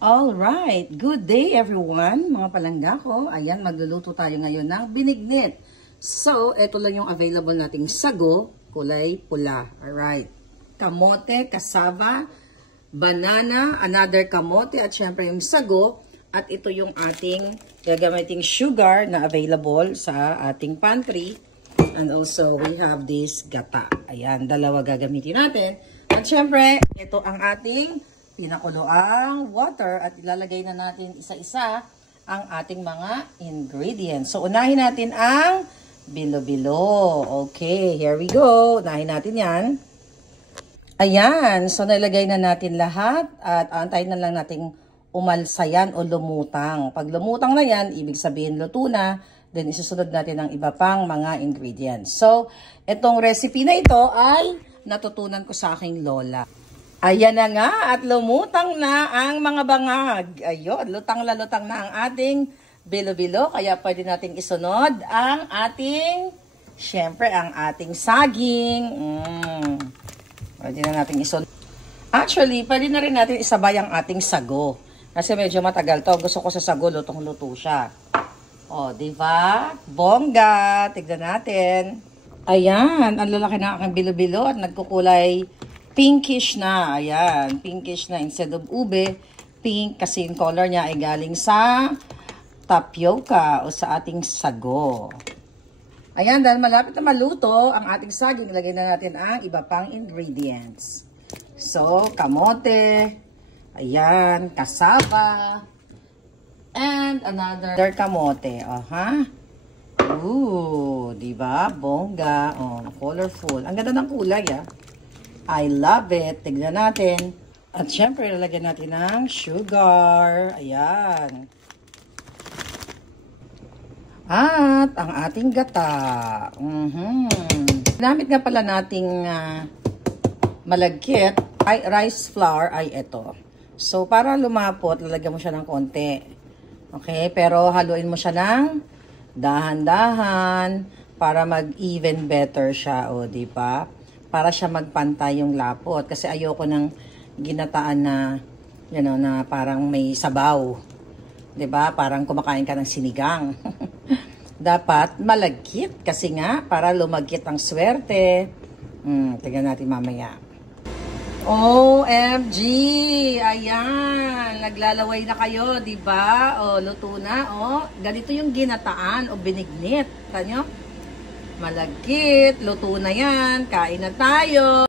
Alright, good day everyone, mga palangga ko. Ayan, magluluto tayo ngayon ng binignit. So, ito lang yung available nating sago, kulay pula. Alright, kamote, cassava, banana, another kamote, at syempre yung sago. At ito yung ating gagamiting sugar na available sa ating pantry. And also, we have this gata. Ayan, dalawa gagamitin natin. At syempre, ito ang ating pinakulo ang water at ilalagay na natin isa-isa ang ating mga ingredients. So, unahin natin ang bilo-bilo. Okay, here we go. Unahin natin yan. Ayan, so nilagay na natin lahat at antayin na lang natin umalsayan o lumutang. Pag lumutang na yan, ibig sabihin luto na. Then, isusunod natin ang iba pang mga ingredients. So, itong recipe na ito ay natutunan ko sa aking lola. Ayan na nga at lumutang na ang mga bangag. Ayun, lutang na ang ating bilo-bilo. Kaya pwede nating isunod ang ating, syempre, ang ating saging. Pwede na nating isunod. Actually, pwede na rin natin isabay ang ating sago. Kasi medyo matagal to. Gusto ko sa sago, lutong-luto siya. O, diba? Bongga. Tignan natin. Ayan, ang lalaki na aking bilo-bilo at nagkukulay pinkish na. Ayan, pinkish na instead of ube. Pink kasi yung color niya ay galing sa tapioca o sa ating sago. Ayan, dahil malapit na maluto ang ating saging, ilagay na natin ang iba pang ingredients. So, kamote. Ayan, cassava. And another kamote. Ooh, diba? Bongga. Oh, colorful. Ang ganda ng kulay, ah. I love it. Tignan natin. At syempre, lalagyan natin ng sugar. Ayan. At ang ating gata. Ginamit nga pala nating malagkit, rice flour ay ito. So, para lumapot, lalagyan mo siya ng konti. Okay? Pero haluin mo siya ng dahan-dahan para mag-even better siya. O, diba? Para siya magpantay yung lapot. Kasi ayoko ng ginataan na, you know, na parang may sabaw. 'Di ba? Parang kumakain ka ng sinigang. Dapat malagkit kasi nga para lumagkit ang swerte. Tingnan natin mamaya. OMG! Ayan! Naglalaway na kayo, 'di ba? O, luto na. O, ganito yung ginataan o binignit. Tanyo? Malagkit, luto na yan, kain na tayo.